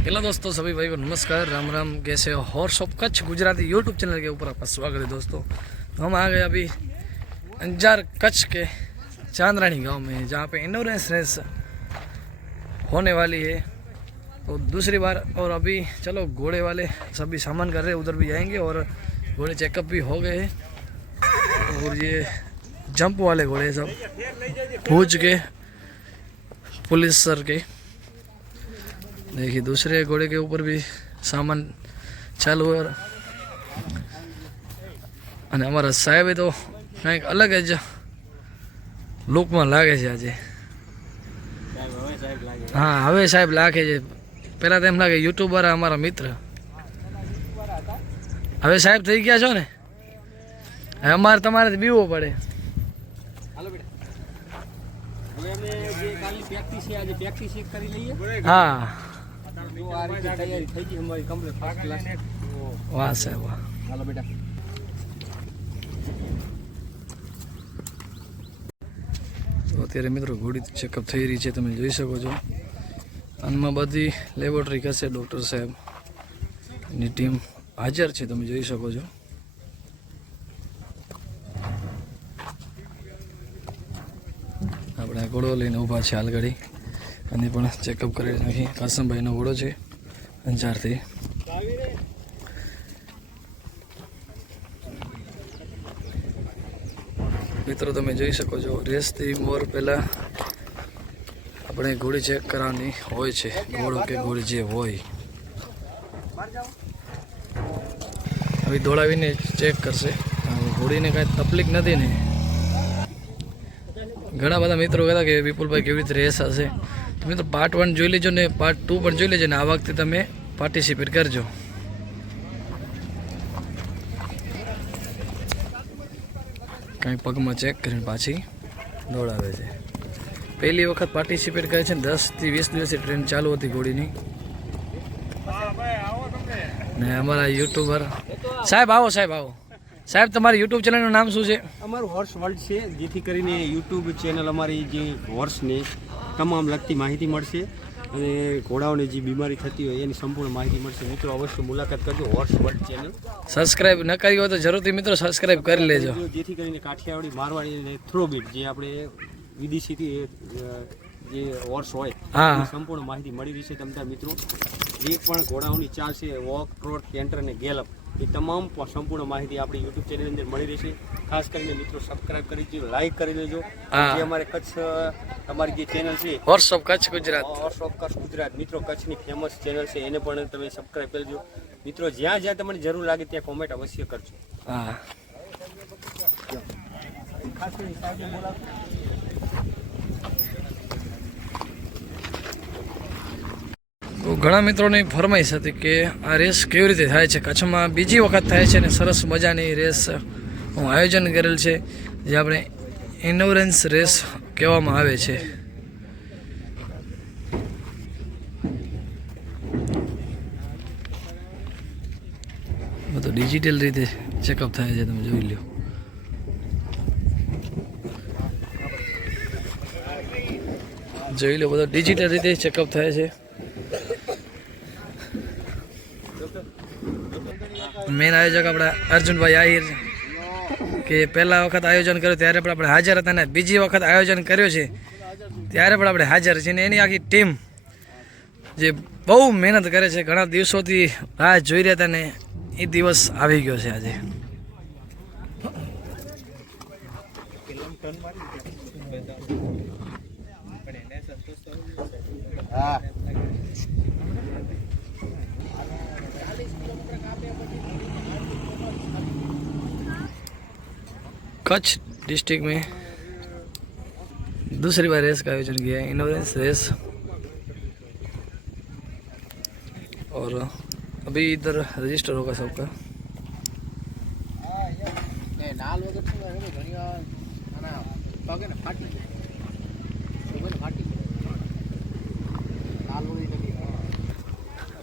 Hello दोस्तों, सभी भाई को नमस्कार, राम राम। कैसे हो? Horse of Kutch Gujarati YouTube channel के ऊपर आपका स्वागत है दोस्तों। हम आ गए अभी अंजार कच्छ के चांदरानी गांव में, जहां पे एंडोरेंस रेस होने वाली है तो दूसरी बार। और अभी चलो घोड़े वाले सभी सामान कर रहे हैं, उधर भी जाएंगे और घोड़े चेकअप भी हो गए हैं। और ये जंप वाले घोड़े सब भूज के पुलिस सर के। देखिए दूसरे घोड़े के ऊपर भी सामान चालू है। અને અમારા સાહેબે તો કંઈક અલગ જ લુકમાં લાગે છે આજે। હા, હવે સાહેબ લાગે છે। પહેલાં તો એમ લાગે યુટ્યુબર અમારા મિત્ર, હવે સાહેબ થઈ ગયા છો ને, હવે અમારે તમારે બીવવું પડે। હા, વાહ સાહેબ વાહ। તો અત્યારે મિત્રો ઘોડી ચેકઅપ થઈ રહી છે, તમે જોઈ શકો છો। આમાં બધી લેબોરેટરી કરશે, ડૉક્ટર સાહેબની ટીમ હાજર છે, તમે જોઈ શકો છો। આપણે ઘોડો લઈને ઊભા છે હાલગાડી, અને પણ ચેકઅપ કરી નાખી। કાસમભાઈનો ઘોડો છે અંજારથી। મિત્રો તમે જોઈ શકો છો, રેસથી મોર પહેલાં આપણે ઘોડી ચેક કરવાની હોય છે, ઘોડો કે ઘોડી જે હોય। હવે દોડાવીને ચેક કરશે, ઘોડીને કાંઈ તકલીફ નથી ને। ઘણા બધા મિત્રો કહેતા કે વિપુલભાઈ કેવી રીતે રેસ હશે, તો મિત્રો પાર્ટ 1 જોઈ લેજો ને પાર્ટ 2 પણ જોઈ લેજો ને, આ વખતે તમે પાર્ટિસિપેટ કરજો। કાંઈ પગમાં ચેક કરીને પાછી દોડાવે છે। પહેલી વખત પાર્ટિસિપેટ કરે છે, 10 થી 20 દિવસથી ટ્રેન ચાલુ હતી ઘોડીની। ને અમારા યુટ્યુબર સાહેબ આવો, સાહેબ આવો। સાહેબ તમારી યુટ્યુબ ચેનલનું નામ શું છે? અમારું હોર્સ વર્લ્ડ છે, જેથી કરીને યુટ્યુબ ચેનલ અમારી જે હોર્સની તમામ લગતી માહિતી મળશે અને ઘોડાઓને જે બીમારી થતી હોય એની સંપૂર્ણ માહિતી મળશે। મિત્રો અવશ્ય મુલાકાત કરજો હોર્સ વર્લ્ડ ચેનલ। સબસ્ક્રાઇબ ન કરી હોય તો જરૂરથી મિત્રો સબસ્ક્રાઇબ કરી લેજો, જેથી કરીને કાઠિયાવાડી, મારવાડી અને થ્રોબીટ જે આપણે વિદેશીથી જે હોર્સ હોય એની સંપૂર્ણ માહિતી મળી રહેશે તમને મિત્રો। જે પણ ઘોડાઓની ચાલ છે, વોક, ટ્રોટ, કેન્ટર અને ગેલપ, એ તમામ સંપૂર્ણ માહિતી આપણી યુટ્યુબ ચેનલની અંદર મળી રહેશે। ખાસ કરીને મિત્રો સબસ્ક્રાઇબ કરી દેજો, લાઈક કરી લેજો। જે અમારે કચ્છ અમારી જે ચેનલ છે horse of Kutch Gujarat, horse of Kutch Gujarat મિત્રો કચ્છની ફેમસ ચેનલ છે, એને પણ તમે સબસ્ક્રાઇબ કરજો મિત્રો। જ્યાં જ્યાં તમને જરૂર લાગે ત્યાં કોમેન્ટ અવશ્ય કરજો। હા, ખાસ કરીને સાહેબને બોલાવો। તો ઘણા મિત્રોની ફરમાઈશ હતી કે આ રેસ કેવી રીતે થાય છે, કચ્છમાં બીજી વખત થાય છે ને સરસ મજાની રેસ હું આયોજન કરેલ છે, જે આપણે એન્ડોરન્સ રેસ કહેવામાં આવે છે। બધું ડિજિટલ રીતે ચેકઅપ થાય છે, તમે જોઈ લો। જોઈ લો, બધું ડિજિટલ રીતે ચેકઅપ થાય છે। મેન આયોજક આપણા અર્જુનભાઈ આહિર, કે પહેલા વખત આયોજન કર્યું ત્યારે પણ આપણે હાજર હતા ને બીજી વખત આયોજન કર્યો છે ત્યારે પણ આપણે હાજર છીએ ને એની આખી ટીમ જે બહુ મહેનત કરે છે, ઘણા દિવસોથી રાહ જોઈ રહ્યા હતા ને એ દિવસ આવી ગયો છે આજે। कच्छ डिस्ट्रिक्ट में दूसरी बार रेस का आयोजन किया है, एंडोरेंस रेस। और अभी इधर रजिस्टर होगा सबका।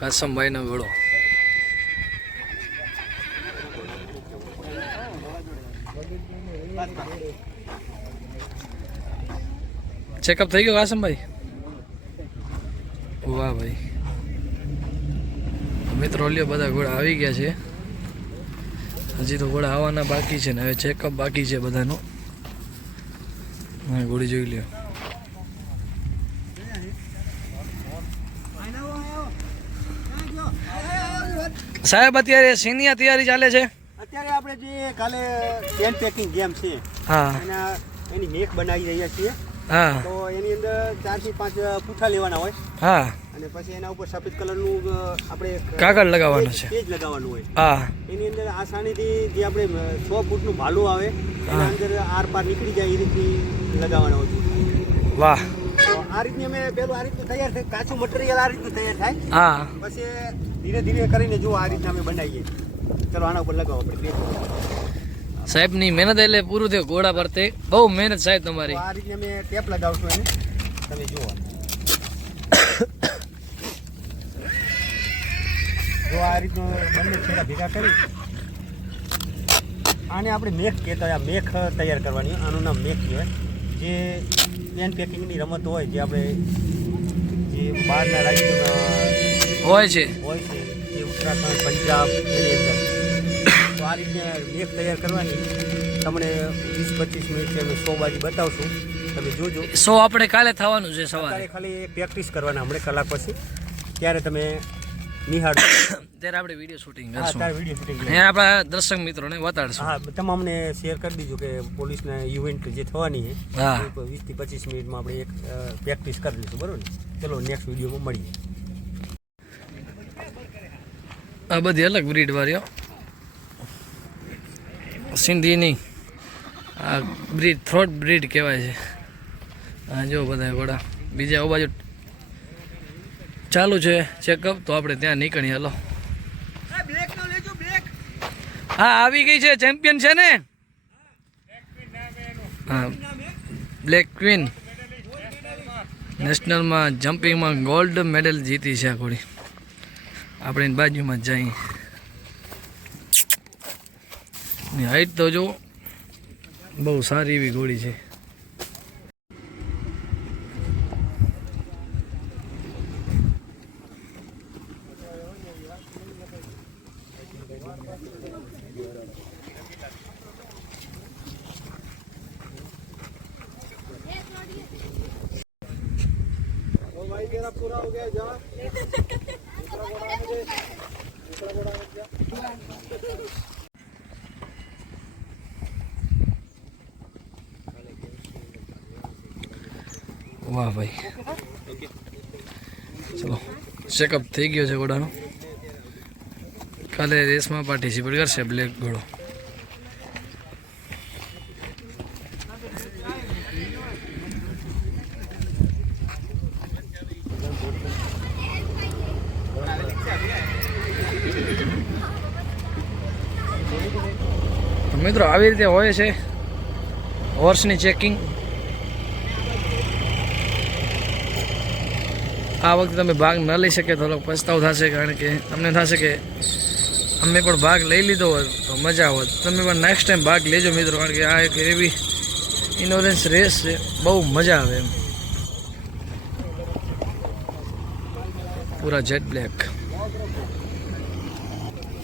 कासम भाई ने घोड़ो चेकअप થઈ ગયો કાસમભાઈ? વાહ ભાઈ। મિત્રો લ્યો બધા ઘોડા આવી ગયા છે. હજી તો ઘોડા આવવાના બાકી છે ને હવે ચેકઅપ બાકી છે બધાનું. ઘોડી જોઈ લ્યો. સાહેબ અત્યારે સીનિયા તૈયારી ચાલે છે. અત્યારે આપણે જે કાલે પેન પેકિંગ ગેમ છે હા એની મેક બનાવી રહ્યા છીએ. હા તો એની અંદર 4 થી 5 પૂઠા લેવાના હોય હા અને પછી એના ઉપર સફેદ કલરનું આપણે કાગળ લગાવવાનું છે. પેજ લગાવવાનું હોય. હા એની અંદર આસાનીથી જે આપણે 100 ફૂટનું ભાલું આવે એના અંદર આર પાર નીકળી જાય એ રીતની લગાવવાનું હોય. વાહ. તો આ રીતની અમે પેલું આ રીતનું તૈયાર થાય, કાચું મટીરિયલ આ રીતનું તૈયાર થાય. હા પછી ધીરે ધીરે કરીને જો આ રીતના અમે બનાવીએ. ચલો આના ઉપર લગાવો આપણે. સાહેબની મહેનત એટલે પૂરું થયું ઘોડા પર. તે બહુ મહેનત સાહેબ તમારી. આ રીતે અમે ટેપ લગાવશું એને, તમે જુઓ. જો આ રીતનું બંને છેડા ભેગા કરી આને આપણે મેખ કહેતા હોય. આ મેખ તૈયાર કરવાની, આનું નામ મેખ કહેવાય. જે પેન પેકિંગની રમત હોય, જે આપણે જે બહારના રાજ્યોના હોય છે જે ઉત્તરાખંડ, પંજાબ એની અંદર. તો આ રીતે મેખ તૈયાર કરવાની. તમને 20-25 મિનિટ અમે 100 બાજી બતાવશું, તમે જોજો. 100 આપણે કાલે થવાનું છે સવારે. ખાલી પ્રેક્ટિસ કરવાના હમણાં કલાક પછી, ત્યારે તમે નિહાળો. ત્યારે આપણે વિડીયો શૂટિંગ કરશું. ત્યારે વિડીયો શૂટિંગ આપણા દર્શક મિત્રોને બતાડશું. હા, તમામને શેર કરી દીજો કે પોલીસના ઇવેન્ટ જે થવાની છે હા 20 થી 25 મિનિટમાં આપણે એક પ્રેક્ટિસ કરી લઈશું, બરોબર ને? ચલો નેક્સ્ટ વિડીયોમાં મળીએ. આ બધી અલગ બ્રીડ વાળીઓ, સિંધી નહીં. આ બ્રીડ થ્રોટ બ્રીડ કહેવાય છે. હા જો બધા ઘોડા બીજા આ બાજુ ચાલુ છે ચેકઅપ. તો આપણે ત્યાં નીકળીએ. હાલો. હા આવી ગઈ છે, ચેમ્પિયન છે ને. હા બ્લેક ક્વીન નેશનલમાં જમ્પિંગમાં ગોલ્ડ મેડલ જીતી છે આ ઘોડી. આપણે એની બાજુમાં જ જઈએ. હાઈટ તો જો બહુ સારી એવી ઘોડી છે. पूरा हो गया जा વાહ ભાઈ. ચલો ચેકઅપ થઈ ગયો છે ઘોડાનો. કાલે રેસમાં પાર્ટિસિપેટ કરશે બ્લેક ઘોડો. મિત્રો આવી રીતે હોય છે હોર્સની ચેકિંગ. આ વખતે તમે ભાગ ન લઈ શકે થોડોક પસ્તાવ થશે, કારણ કે તમને થશે કે અમે પણ ભાગ લઈ લીધો હોત તો મજા આવત. તમે પણ નેક્સ્ટ ટાઈમ ભાગ લેજો મિત્રો, કારણ કે આ એક એવી ઇનોરન્સ રેસ છે, બહુ મજા આવે એમ. पूरा जेट ब्लैक,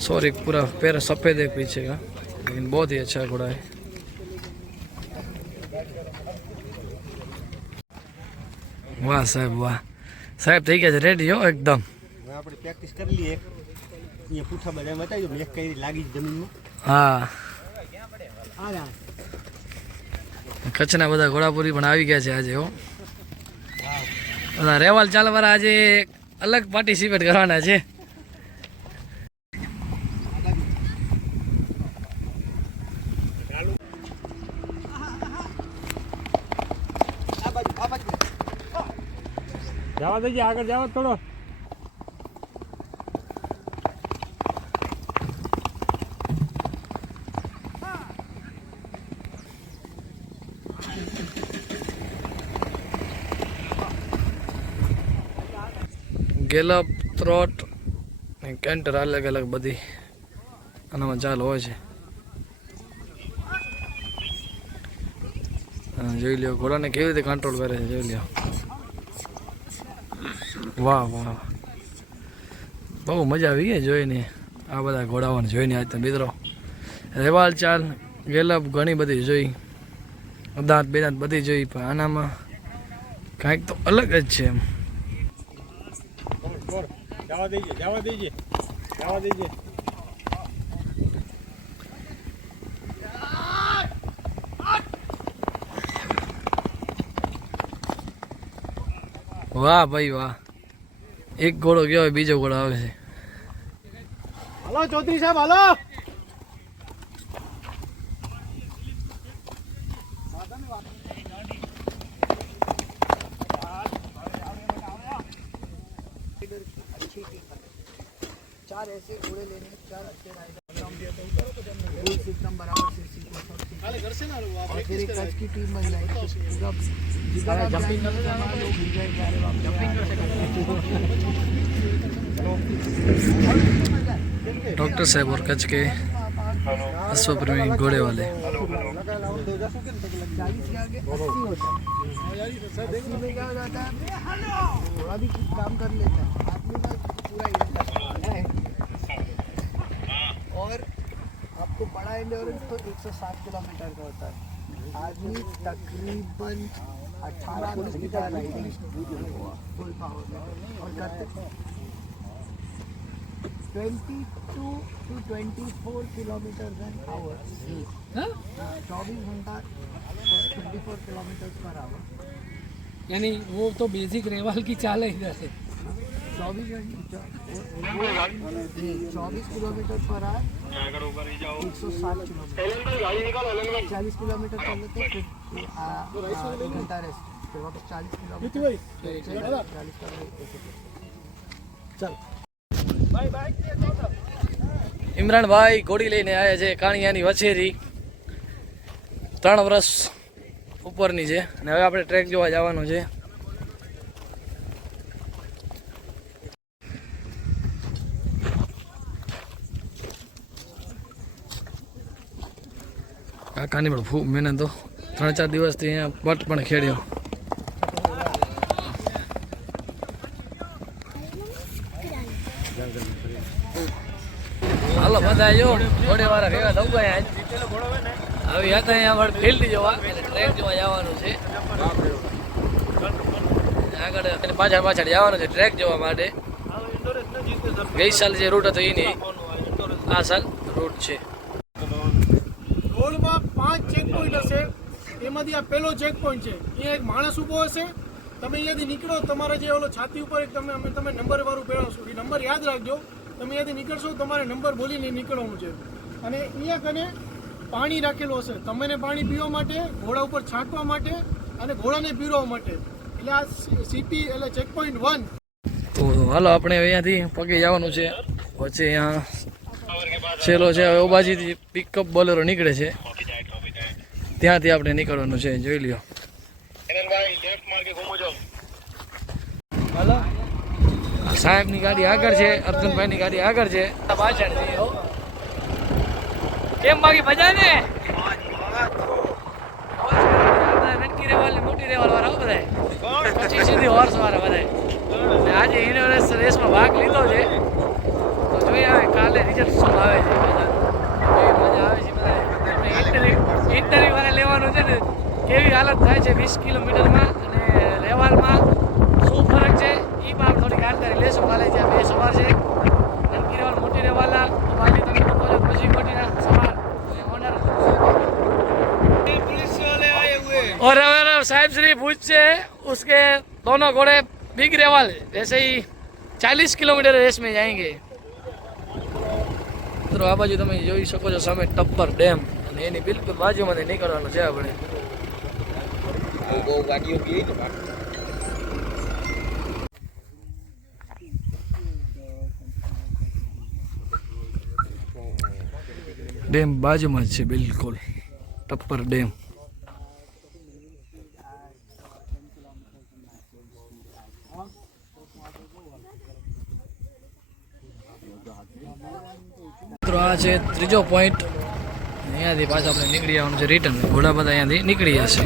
सॉरी पूरा पैर सफ़ेद है पीछे का, लेकिन बहुत ही अच्छा घोड़ा है. वाह साहब वाह. साहब થઈ ગયા છે રેડી હો એકદમ. હવે આપણે પ્રેક્ટિસ કરી લઈએ. અહીંયા પૂઠા બધા બતાવી દો મેક કઈ લાગી જમીનમાં. હા આ કચ્છના બધા ઘોડાપુરી પણ આવી ગયા છે આજે હો. બધા રેવાલ ચાલવાળા આજે અલગ પાર્ટિસિપેટ કરવાના છે. જવા દેજે, આગળ જાવ થોડો. ગેલપ, ત્રોટ, કેન્ટર અલગ અલગ બધી આનામાં ચાલ હોય છે. જોઈ લ્યો ઘોડાને કેવી રીતે કંટ્રોલ કરે છે, જોઈ લ્યો. વાહ વાહ બહુ મજા આવી ગઈ જોઈને આ બધા ઘોડાઓને જોઈને આજ તો મિત્રો રેવાલ ચાલ ગેલપ ઘણી બધી જોઈ દાંત બેદાંત બધી જોઈ પણ આનામાં કાંઈક તો અલગ જ છે એમ જવા દેજે વાહ ભાઈ વાહ એક ઘોડો ગયો હોય બીજો ઘોડો આવે છે હાલો ચૌધરી સાહેબ હાલો चार ऐसे घोड़े लेने 4 अच्छे राइडर सिस्टम बराबर से सीखो और फिर एक कच की टीम बन जाएगी पूरा जंपिंग कर लोग एंजॉय कर रहे हैं जंपिंग कर सकते डॉक्टर साहब और कच्छ के अश्वप्रेमी घोड़े वाले 40 के आगे 80 होता है 80 में क्या हो जाता है थोड़ा भी काम कर लेता है आदमी का पूरा और आपको बड़ा एंड्योरेंस तो 107 किलोमीटर का होता है आदमी तकरीबन 18 की राइडिंग फुल पावर में और करते 22 to 24 किलोमीटर एन आवर 24 घंटा 24 किलोमीटर पर आवर यानी वो तो बेसिक रेवाल की चाल है इधर से 24 kilometre per hour 107 kilometre 40 kilometre चले तो फिर एक घंटा रेस्ट फिर वापस 40 किलोमीटर 40 चल ઇમરાન ભાઈ ઘોડી લઈને આવ્યા છે કાણિયાની વછેરી 3 વર્ષ ઉપરની છે અને હવે આપણે ટ્રેક જોવા જવાનું છે કાકાની પણ ખૂબ મહેનત તો 3-4 દિવસથી અહીંયા પટ પણ ખેડ્યો હાલો બધા જો ઘોડે વાળા ભેગા થવું ગયા હવે હતા અહીંયા આપણે ફિલ્ડ જોવા ટ્રેક જોવા જવાનું છે આગળ પાછળ જવાનું છે ટ્રેક જોવા માટે ગઈ સાલ જે રૂટ હતો એ નહીં આ સાલ રૂટ છે રોડમાં 5 ચેક પોઈન્ટ હશે એમાંથી આ પહેલો ચેક પોઈન્ટ છે અહીંયા એક માણસ ઊભો હશે તમે અહીંયાથી નીકળો તમારા જે ઓલો છાતી ઉપર એક તમે નંબર વાળું પહેરાવશો એ નંબર યાદ રાખજો તમે અહીંયાથી નીકળશો તમારે નંબર બોલીને નીકળવાનું છે અને અહીંયા કને પાણી રાખેલું હશે તમને પાણી પીવા માટે ઘોડા ઉપર છાંટવા માટે અને ઘોડાને પીરવવા માટે એટલે આ સીપી એટલે ચેક પોઈન્ટ 1 તો હાલો આપણે અહીંયાથી પગે જવાનું છે વચ્ચે અહીંયા છેલ્લો છે હવે ઓબાજીથી પિકઅપ બોલેરો નીકળે છે ત્યાંથી આપણે નીકળવાનું છે જોઈ લ્યો હાલો સાહેબની ગાડી આગળ છે અર્જુનભાઈની ગાડી આગળ છે પાછળ છે કેમ બાકી મજા ને નનકી રેવાલ મોટી રેવાલ વાળા બધા 25 સુધી હોર્સ વાળા બધા આજે ઇનોરેસ રેસમાં ભાગ લીધો છે તો જોઈએ આવે કાલે રિઝલ્ટ શું આવે છે બધા મજા આવે છે બધા ઇન્ટરવ્યુ વાળા લેવાનું છે ને કેવી હાલત થાય છે 20 કિલોમીટરમાં અને રેવાલમાં શું ફરક છે એ પણ આપણે થોડી જાણકારી લેશું કાલે જ્યાં 2 સવાર છે નનકી રેવાલ મોટી રેવાલના તો બાકી તમે લોકો પછી મોટીના સવાર ઓનર पुलिस वाले आए हुए और अगर साहिब श्री भुज से उसके दोनों घोड़े बिग रेवाल वैसे ही 40 किलोमीटर रेस में जाएंगे तो आ बाजू તમે જોઈ શકો છો સામે ટપ્પર ડેમ અને એની બિલકુલ બાજુમાંથી નીકળવાનું છે આપણે બહુ ગાડીઓ ગઈ ને ડેમ બાજુમાં જ છે બિલકુલ ટપ્પર ડેમ મિત્રો આ છે ત્રીજો પોઈન્ટ અહીંયાથી પાછા આપણે નીકળી આવવાનું છે રિટર્ન ઘોડા બધા અહીંયાથી નીકળી જશે